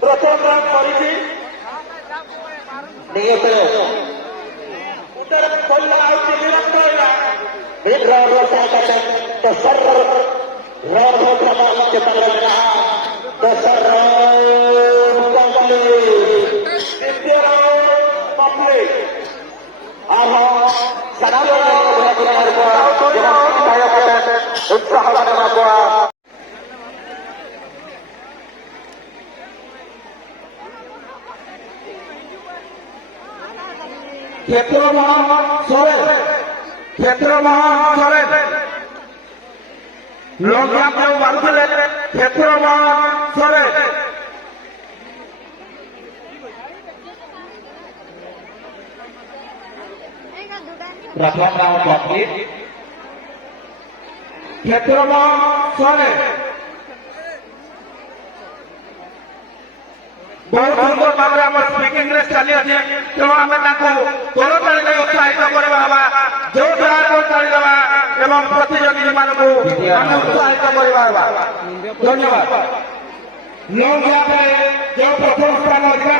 प्रथम राउंड परिधि उत्तर कोल्ला आउट निरंतर बिग्रह रोसाकटन तसर्र रोहो प्रमाण के पलना तसर्र कंपनी इंदिरा पब्लिक आहा सनातन धर्म को जहां सहायक उत्साह बना को क्षेत्र सोरेन लोग बांधे क्षेत्र सोरेन प्रथम राउंड कंप्लीट क्षेत्र सोरेन बहुत सुंदर भाव में स्पीकिंग रेस चली तेणु आम करताली उत्साहित करवा जोरदार करताली देवा एवं प्रतियोगी मानक उत्साहित करवा। धन्यवाद। लॉन्ग जो प्रथम स्थान अधिकार